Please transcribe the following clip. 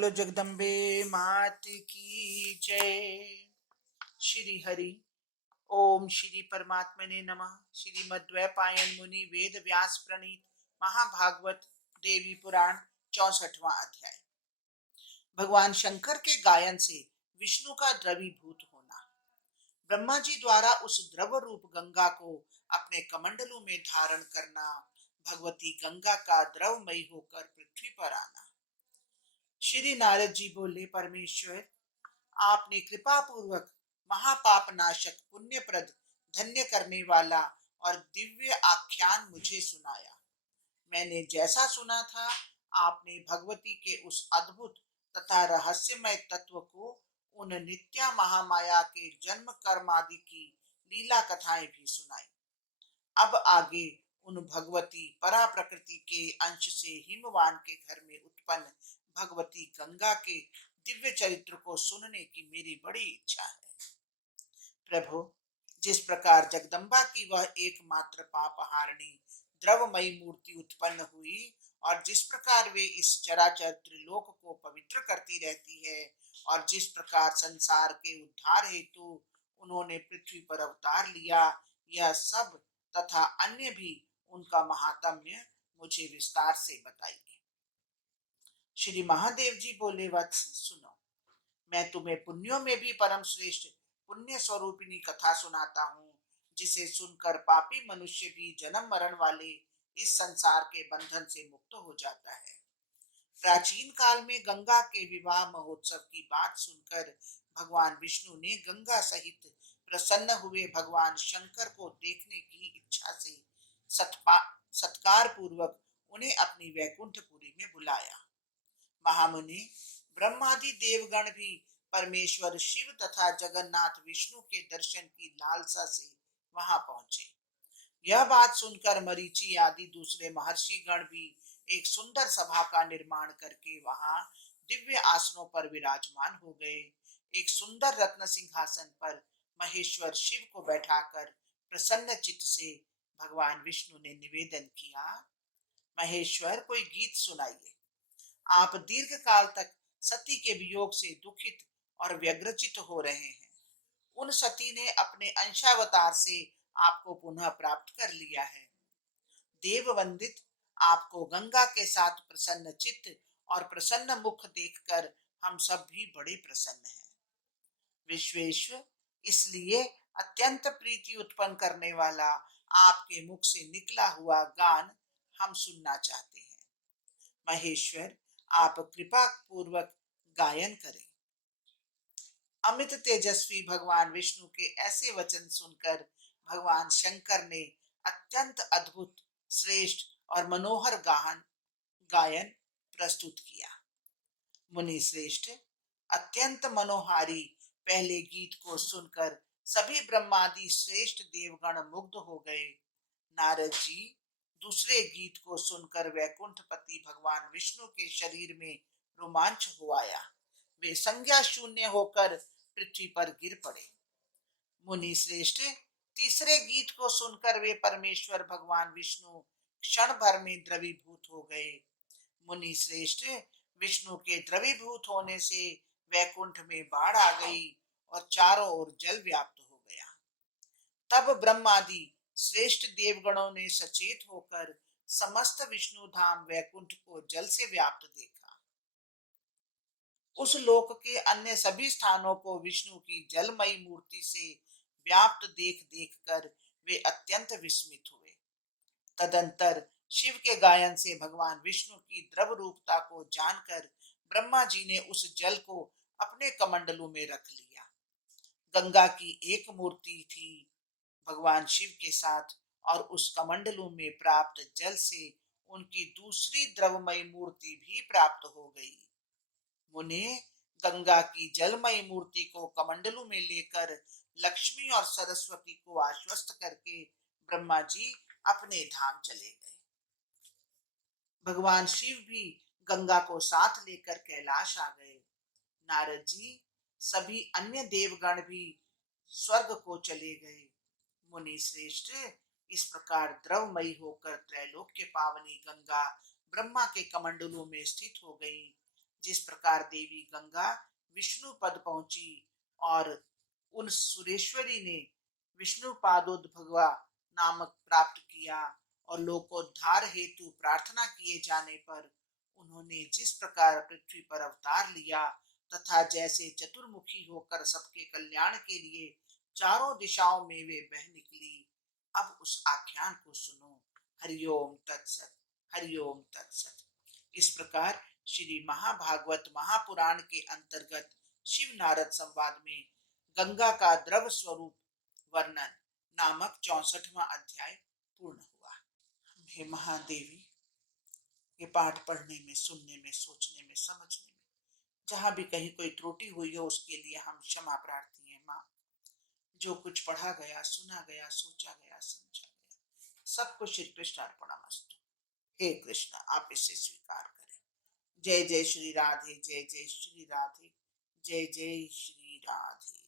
बोलो जगदम्बे मात की जय। श्री हरि ओम श्री परमात्मने नमः। श्रीमद्वैपायन मुनि वेद व्यास प्रणीत महाभागवत देवी पुराण 64वां अध्याय। भगवान शंकर के गायन से विष्णु का द्रवीभूत होना। ब्रह्मा जी द्वारा उस द्रव रूप गंगा को अपने कमंडलों में धारण करना, भगवती गंगा का द्रवमयी होकर पृथ्वी पर आना। श्री नारद जी बोले, परमेश्वर, आपने कृपा पूर्वक महापाप नाशक पुण्यप्रद धन्य करने वाला और दिव्य आख्यान मुझे सुनाया। मैंने जैसा सुना था, आपने भगवती के उस अद्भुत तथा रहस्यमय तत्व को, उन नित्या महामाया के जन्म कर्म आदि की लीला कथाएं भी सुनाई। अब आगे उन भगवती परा प्रकृति के अंश से हिमवान के घर में उत्पन्न भगवती गंगा के दिव्य चरित्र को सुनने की मेरी बड़ी इच्छा है। प्रभु, जिस प्रकार जगदम्बा की वह एकमात्र पापहारिणी द्रवमयी मूर्ति उत्पन्न हुई और जिस प्रकार वे इस चराचर त्रिलोक को पवित्र करती रहती है और जिस प्रकार संसार के उद्धार हेतु उन्होंने पृथ्वी पर अवतार लिया, यह सब तथा अन्य भी उनका महात्म्य मुझे विस्तार से बताइए। श्री महादेव जी बोले, वत्स सुनो, मैं तुम्हें पुण्यों में भी परम श्रेष्ठ पुण्य स्वरूपिणी कथा सुनाता हूँ, जिसे सुनकर पापी मनुष्य भी जन्म मरण वाले इस संसार के बंधन से मुक्त हो जाता है। प्राचीन काल में गंगा के विवाह महोत्सव की बात सुनकर भगवान विष्णु ने गंगा सहित प्रसन्न हुए भगवान शंकर को देखने की इच्छा से सत्कार पूर्वक उन्हें अपनी वैकुंठपुरी में बुलाया। महामुनि, ब्रह्मादि देवगण भी परमेश्वर शिव तथा जगन्नाथ विष्णु के दर्शन की लालसा से वहां पहुंचे। यह बात सुनकर मरीचि आदि दूसरे महर्षि गण भी एक सुंदर सभा का निर्माण करके वहां दिव्य आसनों पर विराजमान हो गए। एक सुंदर रत्न सिंहासन पर महेश्वर शिव को बैठाकर प्रसन्न चित्त से भगवान विष्णु ने निवेदन किया, महेश्वर, कोई गीत सुनाइए। आप दीर्घ काल तक सती के वियोग से दुखित और व्यग्रचित हो रहे हैं। उन सती ने अपने अंशावतार से आपको पुनः प्राप्त कर लिया है। देव वंदित, आपको गंगा के साथ प्रसन्न चित्त और प्रसन्न मुख देखकर हम सब भी बड़े प्रसन्न हैं। विश्वेश्वर, इसलिए अत्यंत प्रीति उत्पन्न करने वाला आपके मुख से निकला हुआ गान हम सुनना चाहते हैं। महेश्वर, आप कृपा पूर्वक गायन करें। अमित तेजस्वी भगवान विष्णु के ऐसे वचन सुनकर भगवान शंकर ने अत्यंत अद्भुत, श्रेष्ठ और मनोहर गायन प्रस्तुत किया। मुनि श्रेष्ठ, अत्यंत मनोहारी पहले गीत को सुनकर सभी ब्रह्मादि श्रेष्ठ देवगण मुग्ध हो गए। नारद जी दूसरे गीत को सुनकर वैकुंठपति भगवान विष्णु के शरीर में रोमांच हो आया। वे संज्ञा शून्य होकर पृथ्वी पर गिर पड़े। मुनि श्रेष्ठ, तीसरे गीत को सुनकर वे परमेश्वर भगवान विष्णु क्षण भर में द्रवीभूत हो गए। मुनि श्रेष्ठ, विष्णु के द्रवीभूत होने से वैकुंठ में बाढ़ आ गई और चारों ओर जल व्याप्त हो गया। तब ब्रह्मादि श्रेष्ठ देवगणों ने सचेत होकर समस्त विष्णु धाम वैकुंठ को जल से व्याप्त देखा। उस लोक के अन्य सभी स्थानों को विष्णु की जलमयी मूर्ति से व्याप्त देख देख कर वे अत्यंत विस्मित हुए। तदंतर शिव के गायन से भगवान विष्णु की द्रव रूपता को जानकर ब्रह्मा जी ने उस जल को अपने कमंडलों में रख लिया। गंगा की एक मूर्ति थी भगवान शिव के साथ और उस कमंडलों में प्राप्त जल से उनकी दूसरी द्रवमयी मूर्ति भी प्राप्त हो गई। मुने, गंगा की जलमयी मूर्ति को कमंडलों में लेकर लक्ष्मी और सरस्वती को आश्वस्त करके ब्रह्मा जी अपने धाम चले गए। भगवान शिव भी गंगा को साथ लेकर कैलाश आ गए। नारद जी सभी अन्य देवगण भी स्वर्ग को चले गए। मुनि श्रेष्ठ, इस प्रकार द्रवमयी होकर त्रैलोक्य पावनी गंगा ब्रह्मा के कमंडलों में स्थित हो गई। जिस प्रकार देवी गंगा विष्णु पद पहुंची और उन सुरेश्वरी ने विष्णु पादोद्भवा नामक प्राप्त किया और लोकोद्धार हेतु प्रार्थना किए जाने पर उन्होंने जिस प्रकार पृथ्वी पर अवतार लिया तथा जैसे चतुर्मुखी होकर सबके कल्याण के लिए चारों दिशाओं में वे बह निकली। अब उस आख्यान को सुनो। हरिओम तत्सत। हरिओम तत्सत। इस प्रकार श्री महाभागवत महापुराण के अंतर्गत शिव नारद संवाद में गंगा का द्रव स्वरूप वर्णन नामक 64वां अध्याय पूर्ण हुआ। हे महादेवी, ये पाठ पढ़ने में, सुनने में, सोचने में, समझने में जहां भी कहीं कोई त्रुटि हुई हो उसके लिए हम क्षमा प्रार्थी हैं माँ। जो कुछ पढ़ा गया, सुना गया, सोचा गया, समझा गया, सब कुछ श्री कृष्ण अर्पणमस्तु। हे कृष्ण, आप इसे स्वीकार करें। जय जय श्री राधे, जय जय श्री राधे, जय जय श्री राधे।